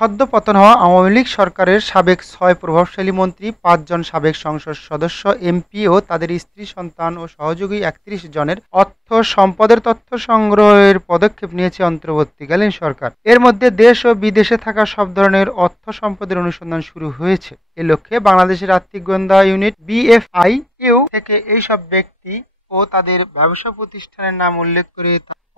সদ্য পতন হওয়া আওয়ামী লীগ সরকারের সাবেক ৬ প্রভাবশালী মন্ত্রী, ৫ জন সাবেক সংসদ সদস্য, এমপি ও তাদের স্ত্রী, সন্তান ও সহযোগী ৩১ জনের অর্থ সম্পদের তথ্য সংগ্রহের পদক্ষেপ নিয়েছে অন্তর্বর্তীকালীন সরকার। এর মধ্যে দেশ ও বিদেশে থাকা সব ধরনের অর্থ সম্পদের অনুসন্ধান শুরু হয়েছে। এ লক্ষ্যে বাংলাদেশের আর্থিক গোয়েন্দা ইউনিট BFIU থেকে এইসব ব্যক্তি ও তাদের ব্যবসা প্রতিষ্ঠানের নাম উল্লেখ করে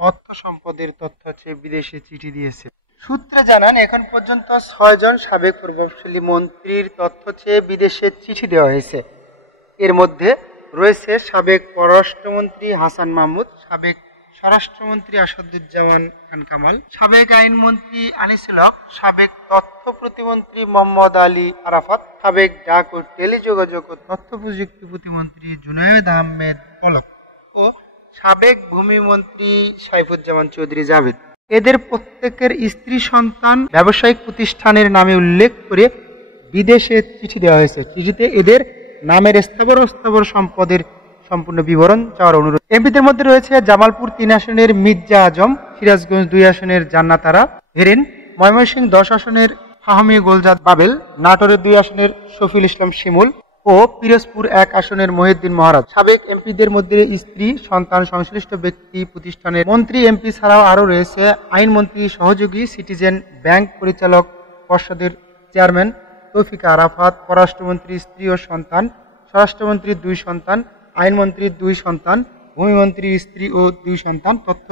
অর্থ সম্পদের তথ্য চেয়ে বিদেশে চিঠি দিয়েছে। সূত্রে জানান, এখন পর্যন্ত ৬ জন সাবেক প্রভাবশালী মন্ত্রীর তথ্য চেয়ে বিদেশে চিঠি দেওয়া হয়েছে। এর মধ্যে রয়েছে সাবেক পররাষ্ট্রমন্ত্রী হাসান মাহমুদ, সাবেক স্বরাষ্ট্রমন্ত্রী আসাদুজ্জামান খান কামাল, সাবেক আইনমন্ত্রী আনিসুল হক, সাবেক তথ্য প্রতিমন্ত্রী মোহাম্মদ আলী আরাফাত, সাবেক ডাক ও টেলিযোগাযোগ ও তথ্য প্রযুক্তি প্রতিমন্ত্রী জুনায়েদ আহমেদ পলক ও সাবেক ভূমিমন্ত্রী সাইফুজ্জামান চৌধুরী জাভেদ। এদের প্রত্যেকের স্ত্রী, সন্তান, ব্যবসায়িক প্রতিষ্ঠানের নামে উল্লেখ করে বিদেশে চিঠি দেওয়া হয়েছে। চিঠিতে এদের নামের স্থাবর অস্থাবর সম্পদের সম্পূর্ণ বিবরণ চাওয়ার অনুরোধ। এমপিদের মধ্যে রয়েছে জামালপুর ৩ আসনের মির্জা আজম, সিরাজগঞ্জ ২ আসনের জান্নাতারা হেরেন, ময়মনসিংহ ১০ আসনের ফাহমি গোলজাদ বাবেল, নাটোরের ২ আসনের শফিউল ইসলাম শিমুল ও পিরোজপুর ১ আসনের মহিউদ্দিন মহারাজ। সাবেক এমপিদের মধ্যে স্ত্রী, সন্তান, সংশ্লিষ্ট ব্যক্তি, প্রতিষ্ঠানের মন্ত্রী, এমপি ছাড়াও আরও রয়েছে আইনমন্ত্রী, সহযোগী, সিটিজেন ব্যাংক পরিচালক পর্ষদের চেয়ারম্যান তৌফিকা আরাফাত, পররাষ্ট্রমন্ত্রী স্ত্রী ও সন্তান, স্বরাষ্ট্রমন্ত্রীর 2 সন্তান, আইনমন্ত্রীর 2 সন্তান, ভূমিমন্ত্রীর স্ত্রী ও 2 সন্তান, তথ্য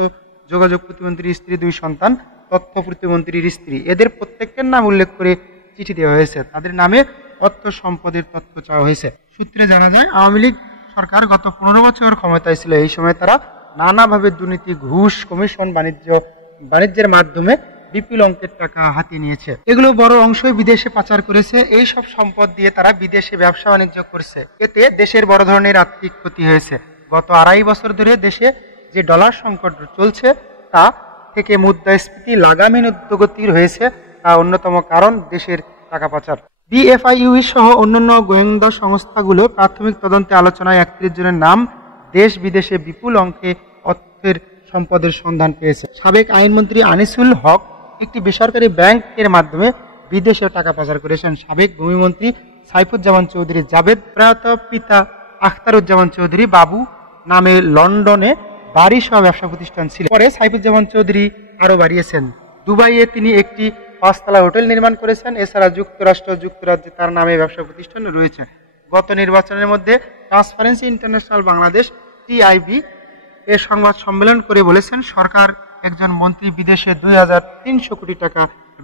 যোগাযোগ প্রতিমন্ত্রীর স্ত্রী 2 সন্তান, তথ্য প্রতিমন্ত্রীর স্ত্রী। এদের প্রত্যেকের নাম উল্লেখ করে চিঠি দেওয়া হয়েছে। তাদের নামে অর্থ সম্পদের তথ্য চাওয়া হয়েছে। সূত্রে জানা যায়, আওয়ামী লীগ সরকার গত 15 বছর ক্ষমতায় ছিল। এই সময় তারা নানাভাবে দুর্নীতি, ঘুষ, কমিশন, বাণিজ্যের মাধ্যমে বিপুল অঙ্কের টাকা হাতিয়ে নিয়েছে। এগুলো বড় অংশই বিদেশে পাচার করেছে। এই সব সম্পদ দিয়ে তারা বিদেশে ব্যবসা বাণিজ্য করছে। এতে দেশের বড় ধরনের আর্থিক ক্ষতি হয়েছে। গত 2.5 বছর ধরে দেশে যে ডলার সংকট চলছে, তা থেকে মুদ্রাস্ফীতি লাগামহীন ঊর্ধ্বগতির হয়েছে। তা অন্যতম কারণ দেশের টাকা পাচার। BFIU সহ অন্যান্য গোয়েন্দা সংস্থাগুলো প্রাথমিক তদন্তে আলোচনায় 31 জনের নাম দেশ বিদেশে বিপুল অঙ্কে অর্থের সম্পদের সন্ধান পেয়েছে। সাবেক আইনমন্ত্রী আনিসুল হক একটি বেসরকারি ব্যাংকের মাধ্যমে বিদেশে টাকা পাচার করেছেন। সাবেক ভূমিমন্ত্রী সাইফুজ্জামান চৌধুরী জাভেদ প্রয়াত পিতা আখতারুজ্জামান চৌধুরী বাবু নামে লন্ডনে বাড়ি সহ ব্যবসা প্রতিষ্ঠান ছিল। পরে সাইফুজ্জামান চৌধুরী আরও বাড়িয়েছেন। দুবাইয়ে তিনি একটি 5তলা হোটেল নির্মাণ করেছেন। এছাড়া যুক্তরাজ্যে তার নামে ব্যবসা প্রতিষ্ঠান রয়েছে। গত নির্বাচনের মধ্যে ট্রান্সপারেন্সি ইন্টারন্যাশনাল বাংলাদেশ TIB এর সংবাদ সম্মেলন করে বলেছেন, সরকার একজন মন্ত্রী বিদেশে 2300 কোটি টাকা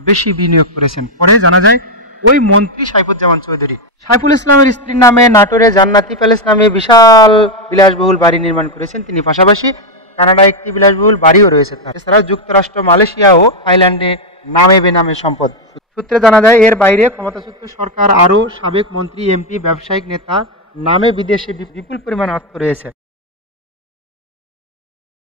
বেশি বিনিয়োগ করেছেন। পরে জানা যায়, ওই মন্ত্রী সাইফুজ্জামান চৌধুরী। সাইফুল ইসলামের স্ত্রীর নামে নাটোরে জান্নাতি প্যালেস নামে বিশাল বিলাসবহুল বাড়ি নির্মাণ করেছেন তিনি। পাশাপাশি কানাডায় একটি বিলাসবহুল বাড়িও রয়েছে তার। এছাড়া যুক্তরাষ্ট্র, মালয়েশিয়া ও থাইল্যান্ডে নামে বেনামে সম্পদ। সূত্রে জানা যায়, এর বাইরে ক্ষমতাচ্যুত সরকার আরও সাবেক মন্ত্রী, এমপি, ব্যবসায়িক নেতা নামে বিদেশে বিপুল পরিমাণ অর্থ রয়েছে।